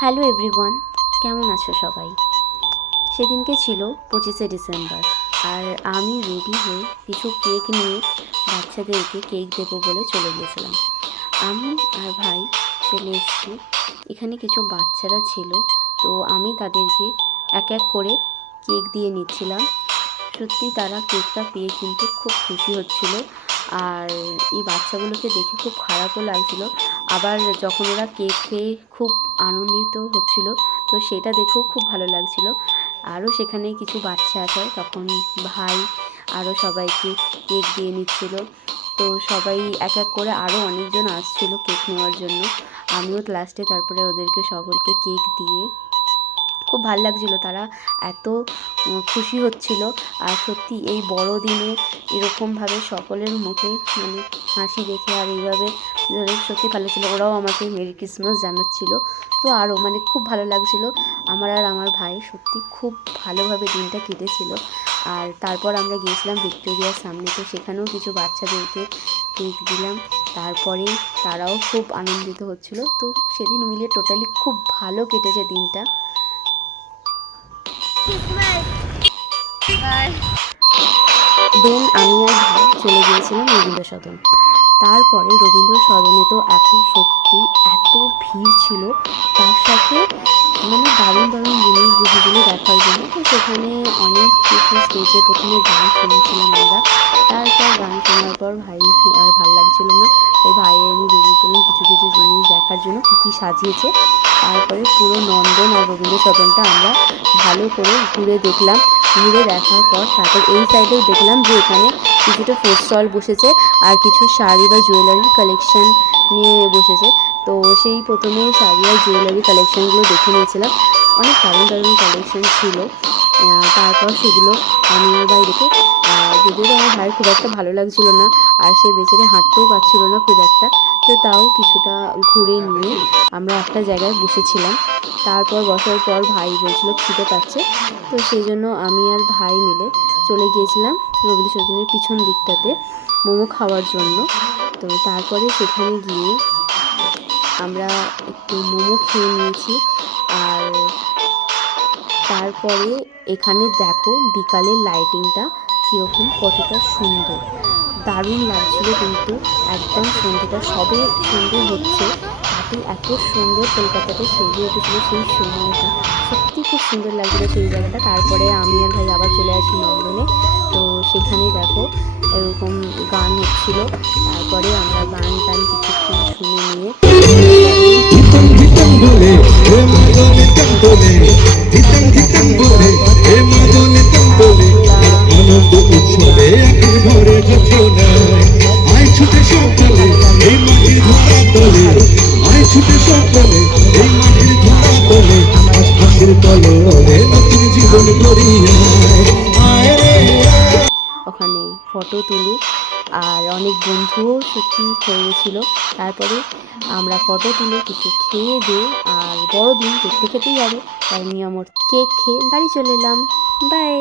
Hello everyone, কেমন আছো সবাই? সেদিনকে ছিল 25শে ডিসেম্বর, আর আমি রেডি হয়ে কিছু কেক নিয়ে বাচ্চাদেরকে কেক দেবো বলে চলে গিয়েছিলাম। আমি আর ভাই চলে এসেছি। এখানে কিছু বাচ্চারা ছিল, তো আমি তাদেরকে এক এক করে কেক দিয়ে নিচ্ছিলাম। সত্যি তারা কেকটা পেয়ে কিন্তু খুব খুশি হচ্ছিল, আর এই বাচ্চাগুলোকে দেখে খুব খারাপও লাগছিল। আবার যখন ওরা কেক পেয়ে খুব আনন্দিত হচ্ছিল, তো সেটা দেখেও খুব ভালো লাগছিল। আরও সেখানে কিছু বাচ্চা আছে, তখন ভাই আরও সবাইকে কেক দিয়ে নিচ্ছিল। তো সবাই এক এক করে আরও অনেকজন আসছিল কেক নেওয়ার জন্য। আমিও লাস্টে তারপরে ওদেরকে সকলকে কেক দিয়ে খুব ভালো লাগছিল। তারা এত খুশি হচ্ছিল, আর সত্যি এই বড়দিনে এরকমভাবে সকলের মুখে মানে হাসি দেখে আর এইভাবে সত্যি ভালো ছিল। ওরাও আমাকে মেরি ক্রিসমাস জানাচ্ছিল, তো আরও মানে খুব ভালো লাগছিল। আমার আর আমার ভাই সত্যি খুব ভালোভাবে দিনটা কেটেছিল। আর তারপর আমরা গিয়েছিলাম ভিক্টোরিয়ার সামনে, তো সেখানেও কিছু বাচ্চাদেরকে কেক দিলাম। তারপরে তারাও খুব আনন্দিত হচ্ছিল। তো সেদিন মিলে টোটালি খুব ভালো কেটেছে দিনটা। দেন আমি আর ভাই চলে গিয়েছিলাম রবীন্দ্র সদন। তারপরে রবীন্দ্র সদনে তো এখন সত্যি এত ভিড় ছিল, তার সাথে মানে দারুণ দারুণ জিনিস বসেছিলো দেখার জন্য। তো সেখানে অনেক কিছু স্টেজে প্রথমে গান শুনেছিলাম আমরা। তারপর গান শোনার পর ভাই আর ভাল লাগছিল না, তাই ভাই আমি বেরিয়ে পড়লাম কিছু কিছু জিনিস দেখার জন্য কী কী সাজিয়েছে। তারপরে পুরো নন্দন আর রবীন্দ্র সদনটা আমরা ভালো করে ঘুরে দেখলাম। ঘুরে দেখার পর তারপর এই সাইডেও দেখলাম যে এখানে কিছুটা ফুড স্টল বসেছে, আর কিছু শাড়ি বা জুয়েলারির কালেকশন নিয়ে বসেছে। তো সেই প্রথমে শাড়ি আর জুয়েলারি কালেকশানগুলো দেখে নিয়েছিলাম। অনেক দারুণ দারুণ কালেকশান ছিল। তারপর সেগুলো আমি আর ভাই দেখে, যদিও আমার ভাইয়ের খুব একটা ভালো লাগছিল না, আর সে বেচারে হাঁটতেও পারছিল না খুব একটা, তো তাও কিছুটা ঘুরে নিয়ে আমরা একটা জায়গায় বসেছিলাম। তারপর বসার পর ভাই বলছিল খিদে পাচ্ছে, তো সেই জন্য আমি আর ভাই মিলে চলে গিয়েছিলাম রবীন্দ্র সদনের পিছন দিকটাতে মোমো খাওয়ার জন্য। তো তারপরে সেখানে গিয়ে আমরা একটু মোমো খেয়ে নিয়েছি। আর তারপরে এখানে দেখো বিকালের লাইটিংটা কীরকম, কতটা সুন্দর, দারুণ লাগছিল। কিন্তু একদম সন্ধ্যেটা সবে সন্ধে হচ্ছে, তাতে এত সুন্দর কলকাতাতে সেজে উঠেছিল সেই সময়টা, সত্যি খুব সুন্দর লাগছিল সেই জায়গাটা। তারপরে আমি আর ভাই আবার চলে আসি নন্দনে। তো সেখানে দেখো এরকম গান হচ্ছিল, তারপরে আমরা গান টান কিছুক্ষণ শুনে নিয়ে ওখানে ফটো তুলি, আর অনেক বন্ধুও সত্যি হয়ে গেছিলো। তারপরে আমরা ফটো তুলে কিছু খেয়ে দিয়ে, আর বড়দিন কেক তো খেতেই হবে, তাই নিয়ম কেক খেয়ে বাড়ি চলে এলাম। বাই।